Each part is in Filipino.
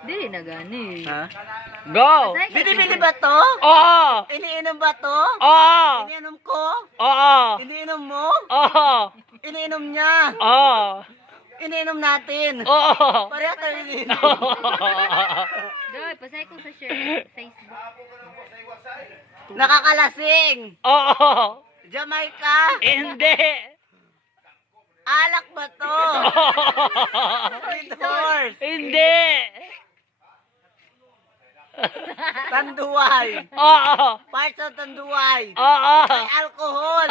Dili na gani. Ha? Go! Binibili ba to? Oo! Iniinom ba to? Oo! Iniinom ko? Oo! Iniinom mo? Oo! Iniinom niya? Oo! Iniinom natin? Oo! Pareha tayo iniinom. Doy, pasay ko sa share Facebook. Nakakalasing! Oo! Jamaica! Hindi! Alak ba to? Red horse! Hindi! Tanduay! Oo! Parts of Tanduay! Oo! May alcohol!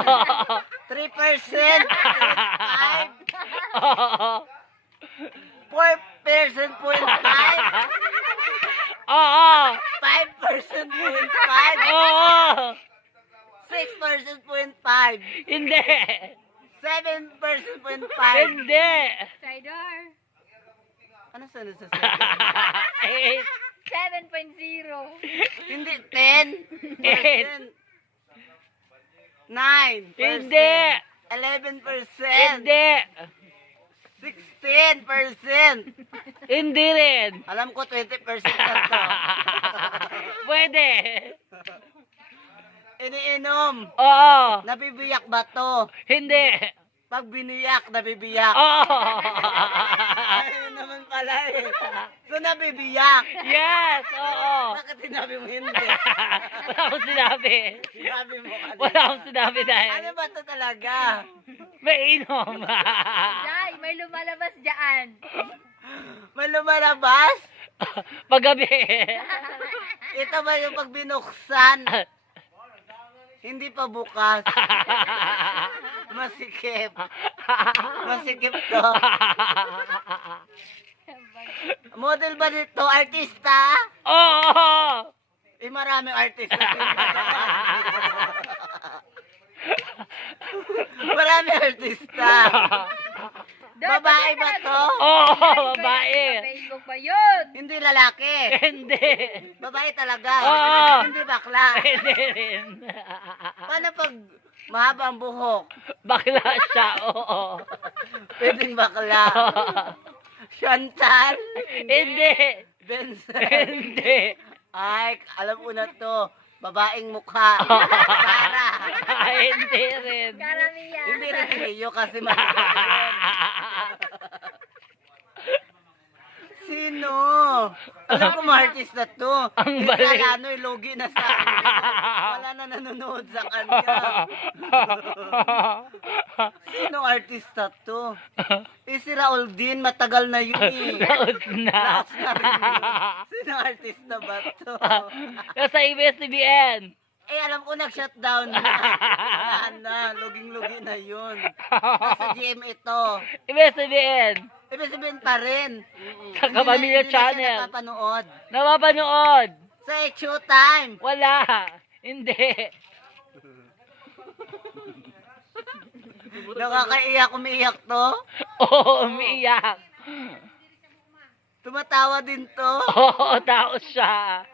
3%! 5%! 4% point 5! Oo! 5% point 5! Oo! 6% point 5! Hindi! 7% point 5! Hindi! Cider. Ano sa sa Eight. 7.0. Hindi, 10%! 9%! Hindi! 11%! Hindi! 16%! Hindi rin! Alam ko 20% na to. Pwede! Iniinom. Oo! Nabibiyak ba to? Hindi! Pag biniyak, nabibiyak. Oo! Ayun naman pala eh. So nabibiyak. Yes! Oo! Bakit sinabi mo hindi? Wala akong sinabi! Sinabi mo kanina. Wala akong sinabi dahil Ano ba to talaga? may inom! Day, may lumalabas dyan. May lumalabas? Paggabi! Ito ba yung pag binuksan? Hindi pa bukas. Masikip. Masikip to. Model ba dito? Artista? Oo! Eh, maraming artista. Maraming artista. Babae ba to? Oo! Babae! Facebook ba yun? Hindi lalaki. Hindi! Babae talaga. Oo. Hindi bakla. Hindi rin! Paano pag mahaba ang buhok? Bakla siya, oo! Pwedeng bakla. Chantal? Hindi! Benson? Hindi! Ay, alam ko na to. Babaeng mukha. Sara. Hindi rin! Karamihan. Hindi rin si Leo kasi matagal. Sino? Alam ko mga artista to. Ang Yung balik. Salano, logi na sa akin. Wala na nanonood sa kanya. Sino artista to? Eh si Raul din, matagal na yun eh. Laos na! Laos na rin yun. Sino artista ba to? Nasa ABS-CBN! Eh alam ko nag-shutdown na. Wala na, luging-lugi na yun. Nasa GM ito. ABS-CBN! Ibig sabihin pa rin. Sa Kapamilya Hindi na siya Channel! napapanood. Napapanood! Sa Showtime. Wala! Hindi! Nakakaiyak, umiiyak to. Oo, umiiyak! Tumatawa din to. Oo, tao siya!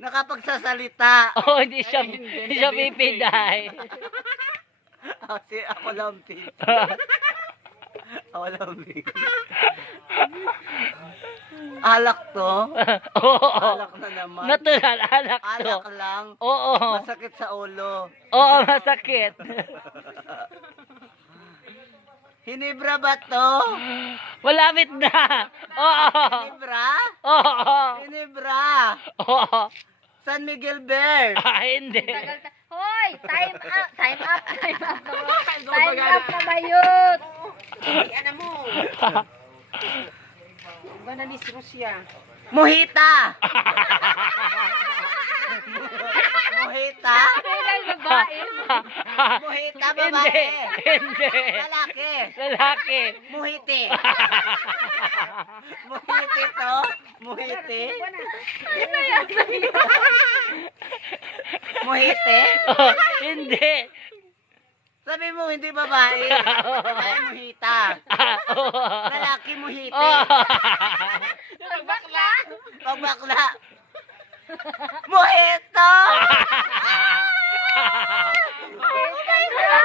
Nakapagsasalita. Oo, hindi siya pipiday! Ako lang pipi. Ako lang pipi. Alak to. Oo! Alak na naman. Natural, alak to! Alak lang. Oo! Masakit sa ulo. Oo, masakit! Hinibra ba to? Malapit na! Oo! Hinibra? Oo! Hinibra. Oo! San Miguel Bear. Hindi! Tagal ta. Hoy, time up, time up, time up. Time up na bayot. Ano mo? Banalis Rusya. Mojita. Mojita? Kailan babae? Mojita, Hindi! babae. Hindi! Lalaki. Lalaki! Muhiti. Muhiti to. Muhiti. Ano yan? Muhiti. Oh, hindi! Sabi mo hindi babae. Babae muhita. Oo! Lalaki muhiti. Oo! Bakla? Pag bakla. Mojito! Bakla?